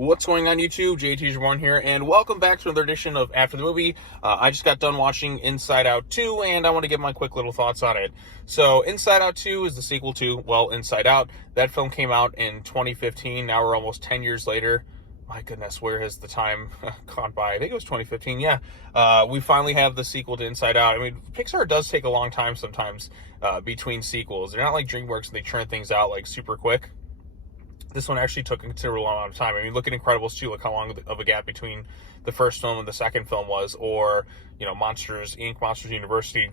What's going on YouTube? JT's1 here, and welcome back to another edition of After the Movie. I just got done watching Inside Out 2, and I want to give my quick little thoughts on it. So, Inside Out 2 is the sequel to, well, Inside Out. That film came out in 2015. Now we're almost 10 years later. My goodness, where has the time gone by? I think it was 2015, yeah. We finally have the sequel to Inside Out. I mean, Pixar does take a long time sometimes between sequels. They're not like DreamWorks, and they churn things out like super quick. This one actually took a considerable amount of time. I mean, look at Incredibles 2, look how long of a gap between the first film and the second film was, or, you know, Monsters, Inc., Monsters University.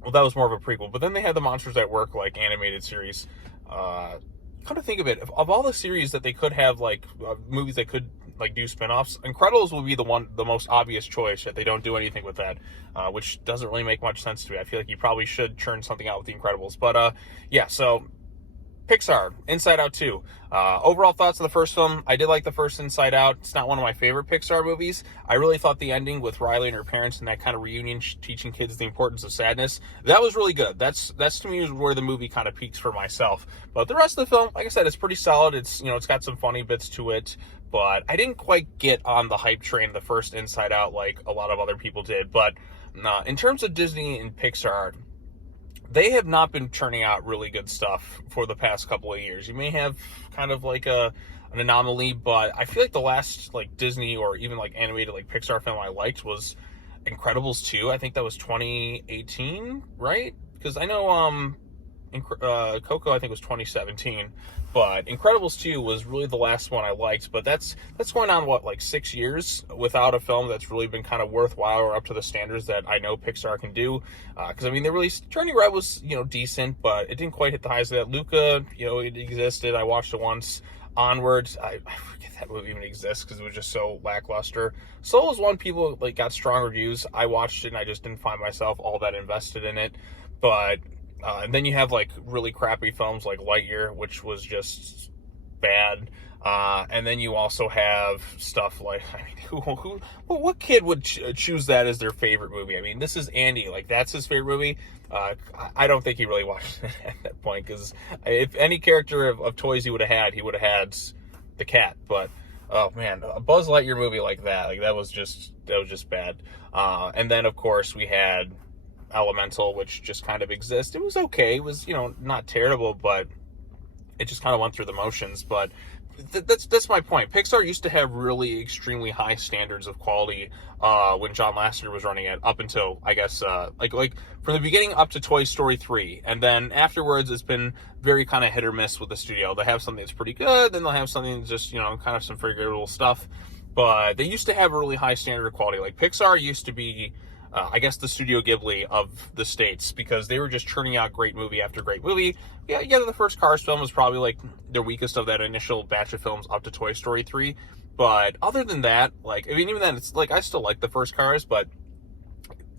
Well, that was more of a prequel, but then they had the Monsters at Work, like, animated series. Come to think of it, of all the series that they could have, like, movies that could, like, do spin-offs, Incredibles would be the most obvious choice, that they don't do anything with that, which doesn't really make much sense to me. I feel like you probably should churn something out with the Incredibles, but, yeah, so Pixar, Inside Out 2. Overall thoughts of the first film, I did like the first Inside Out. It's not one of my favorite Pixar movies. I really thought the ending with Riley and her parents and that kind of reunion teaching kids the importance of sadness, that was really good. That's to me where the movie kind of peaks for myself. But the rest of the film, like I said, it's pretty solid. It's, you know, it's got some funny bits to it, but I didn't quite get on the hype train the first Inside Out like a lot of other people did. But in terms of Disney and Pixar, they have not been churning out really good stuff for the past couple of years. You may have kind of like an anomaly, but I feel like the last like Disney or even like animated like Pixar film I liked was Incredibles 2. I think that was 2018, right? Because I know Coco I think was 2017, but Incredibles 2 was really the last one I liked. But that's going on what, like 6 years without a film that's really been kind of worthwhile or up to the standards that I know Pixar can do. Because I mean, they released Turning Red was, you know, decent, but it didn't quite hit the highs of that. Luca, you know, it existed. I watched it once. Onwards, I forget that movie even exists because it was just so lackluster. Soul was one people like got strong reviews. I watched it and I just didn't find myself all that invested in it. But and then you have like really crappy films like Lightyear, which was just bad. And then you also have stuff like, I mean, what kid would choose that as their favorite movie? I mean, this is Andy, like that's his favorite movie. I don't think he really watched it at that point, because if any character of toys he would have had the cat. But oh man, a Buzz Lightyear movie like that was just bad. And then of course we had Elemental, which just kind of exists. It was okay. It was, you know, not terrible, but it just kind of went through the motions. But that's my point. Pixar used to have really extremely high standards of quality when John Lasseter was running it, up until, I guess, like from the beginning up to Toy Story 3. And then afterwards, it's been very kind of hit or miss with the studio. They have something that's pretty good, then they'll have something that's just, you know, kind of some forgettable stuff. But they used to have a really high standard of quality. Like Pixar used to be, I guess, the Studio Ghibli of the States, because they were just churning out great movie after great movie. Yeah, the first Cars film was probably like the weakest of that initial batch of films up to Toy Story 3. But other than that, like, I mean, even then, it's like, I still like the first Cars, but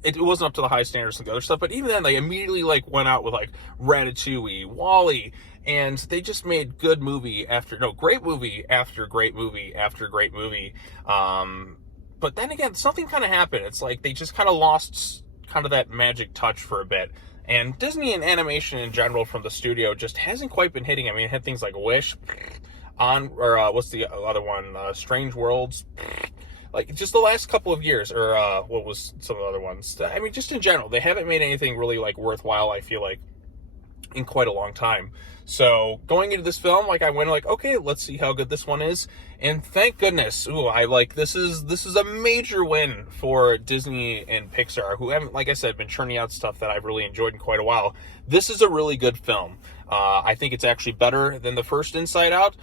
it wasn't up to the high standards of the other stuff. But even then, they immediately like went out with like Ratatouille, WALL-E, and they just made great movie after great movie after great movie after great movie. But then again, something kind of happened. It's like they just kind of lost kind of that magic touch for a bit. And Disney and animation in general from the studio just hasn't quite been hitting. I mean, it had things like Wish, what's the other one? Strange Worlds. Like, just the last couple of years, or what was some of the other ones? I mean, just in general, they haven't made anything really, like, worthwhile, I feel like, in quite a long time. So going into this film, like, I went like, okay, let's see how good this one is. And thank goodness, this is a major win for Disney and Pixar, who haven't, like I said, been churning out stuff that I've really enjoyed in quite a while. This is a really good film. I think it's actually better than the first Inside Out.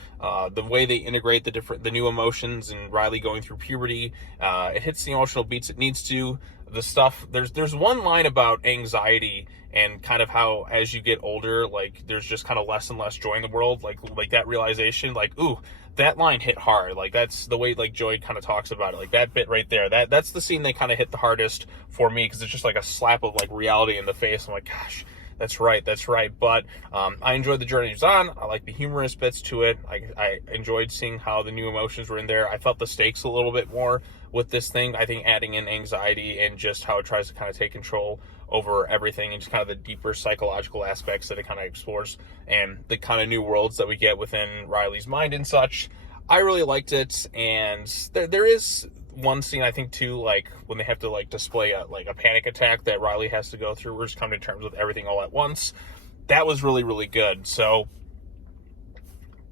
The way they integrate the new emotions and Riley going through puberty, it hits the emotional beats it needs to. The stuff, there's one line about anxiety and kind of how as you get older, like there's just kind of less and less joy in the world, like that realization, like, ooh, that line hit hard. Like, that's the way like Joy kind of talks about it, like that bit right there, that's the scene that kind of hit the hardest for me, because it's just like a slap of like reality in the face. I'm like, gosh, that's right. But I enjoyed the journey it was on. I like the humorous bits to it. I enjoyed seeing how the new emotions were in there. I felt the stakes a little bit more with this thing. I think adding in anxiety and just how it tries to kind of take control over everything, and just kind of the deeper psychological aspects that it kind of explores, and the kind of new worlds that we get within Riley's mind and such. I really liked it, and there is one scene, I think, too, like when they have to like display a panic attack that Riley has to go through. We're just coming to terms with everything all at once. That was really, really good. So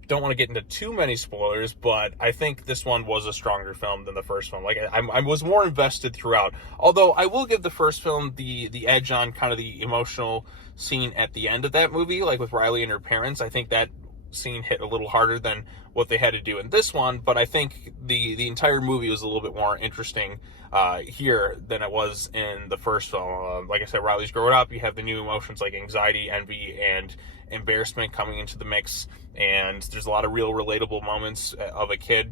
don't want to get into too many spoilers, but I think this one was a stronger film than the first one. Like I was more invested throughout. Although I will give the first film the edge on kind of the emotional scene at the end of that movie, like with Riley and her parents. I think that scene hit a little harder than what they had to do in this one, but I think the entire movie was a little bit more interesting here than it was in the first film. Like I said, Riley's growing up. You have the new emotions like anxiety, envy, and embarrassment coming into the mix, and there's a lot of real relatable moments of a kid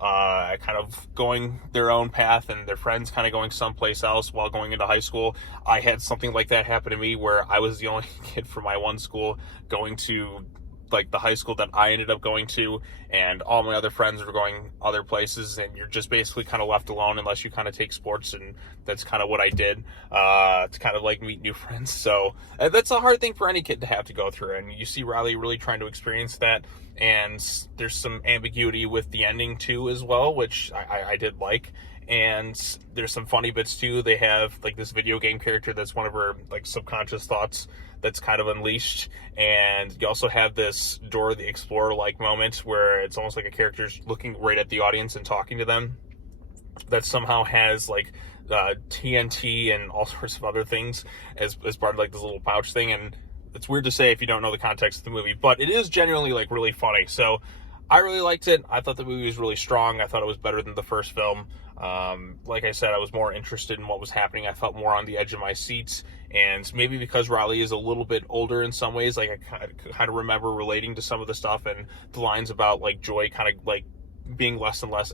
kind of going their own path and their friends kind of going someplace else while going into high school. I had something like that happen to me where I was the only kid from my one school going to like the high school that I ended up going to, and all my other friends were going other places, and you're just basically kind of left alone unless you kind of take sports, and that's kind of what I did to kind of like meet new friends. So that's a hard thing for any kid to have to go through, and you see Riley really trying to experience that, and there's some ambiguity with the ending too as well, which I did like. And there's some funny bits too. They have like this video game character that's one of her like subconscious thoughts that's kind of unleashed, and you also have this Dora the Explorer like moment where it's almost like a character's looking right at the audience and talking to them, that somehow has like TNT and all sorts of other things as part of like this little pouch thing. And it's weird to say if you don't know the context of the movie, but it is genuinely like really funny. So I really liked it. I thought the movie was really strong. I thought it was better than the first film. Like I said, I was more interested in what was happening. I felt more on the edge of my seats, and maybe because Riley is a little bit older in some ways, like I kind of remember relating to some of the stuff and the lines about like joy kind of like being less and less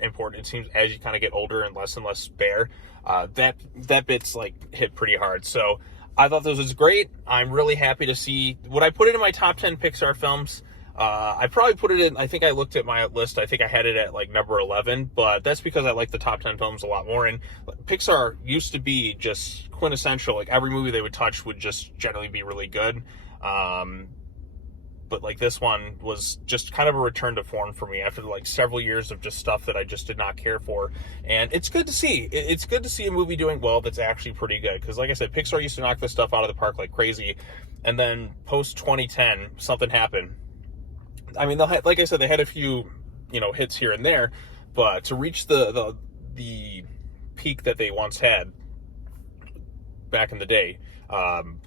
important, it seems, as you kind of get older and less spare. That bit's like hit pretty hard. So I thought this was great. I'm really happy to see. Would I put it in my top 10 Pixar films? I probably put it in, I think I looked at my list, I think I had it at like number 11, but that's because I like the top 10 films a lot more. And Pixar used to be just quintessential, like every movie they would touch would just generally be really good. But like this one was just kind of a return to form for me after like several years of just stuff that I just did not care for. And it's good to see. It's good to see a movie doing well that's actually pretty good. Because like I said, Pixar used to knock this stuff out of the park like crazy. And then post 2010, something happened. I mean, like I said, they had a few, hits here and there, but to reach the peak that they once had back in the day,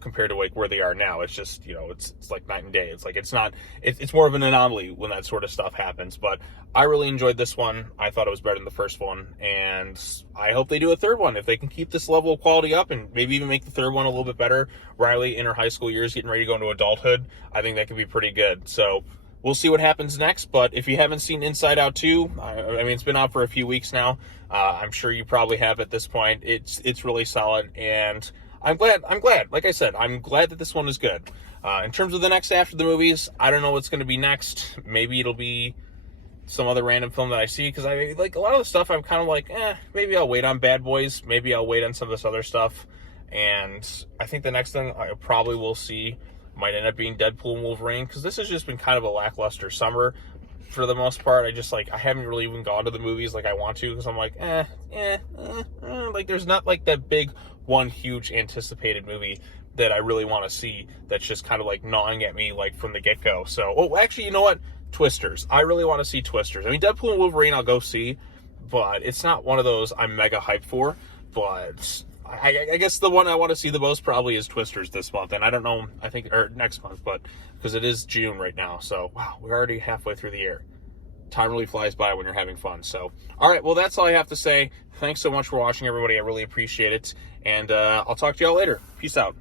compared to like where they are now, it's just, it's like night and day. It's like, it's more of an anomaly when that sort of stuff happens. But I really enjoyed this one. I thought it was better than the first one, and I hope they do a third one. If they can keep this level of quality up and maybe even make the third one a little bit better, Riley in her high school years getting ready to go into adulthood, I think that could be pretty good. So we'll see what happens next. But if you haven't seen Inside Out 2, I mean, it's been out for a few weeks now. I'm sure you probably have at this point. It's really solid, and I'm glad. Like I said, I'm glad that this one is good. In terms of the next after the movies, I don't know what's going to be next. Maybe it'll be some other random film that I see, because I like a lot of the stuff. I'm kind of like, maybe I'll wait on Bad Boys. Maybe I'll wait on some of this other stuff. And I think the next thing I probably will see might end up being Deadpool and Wolverine, because this has just been kind of a lackluster summer for the most part. I haven't really even gone to the movies like I want to, because I'm like, like there's not like that big one huge anticipated movie that I really want to see that's just kind of like gnawing at me like from the get-go. So, actually, you know what? Twisters. I really want to see Twisters. I mean, Deadpool and Wolverine I'll go see, but it's not one of those I'm mega hyped for. But I guess the one I want to see the most probably is Twisters this month, and I don't know, or next month, but because it is June right now. So, wow, we're already halfway through the year. Time really flies by when you're having fun. So, all right, well, that's all I have to say. Thanks so much for watching, everybody. I really appreciate it, and I'll talk to y'all later. Peace out.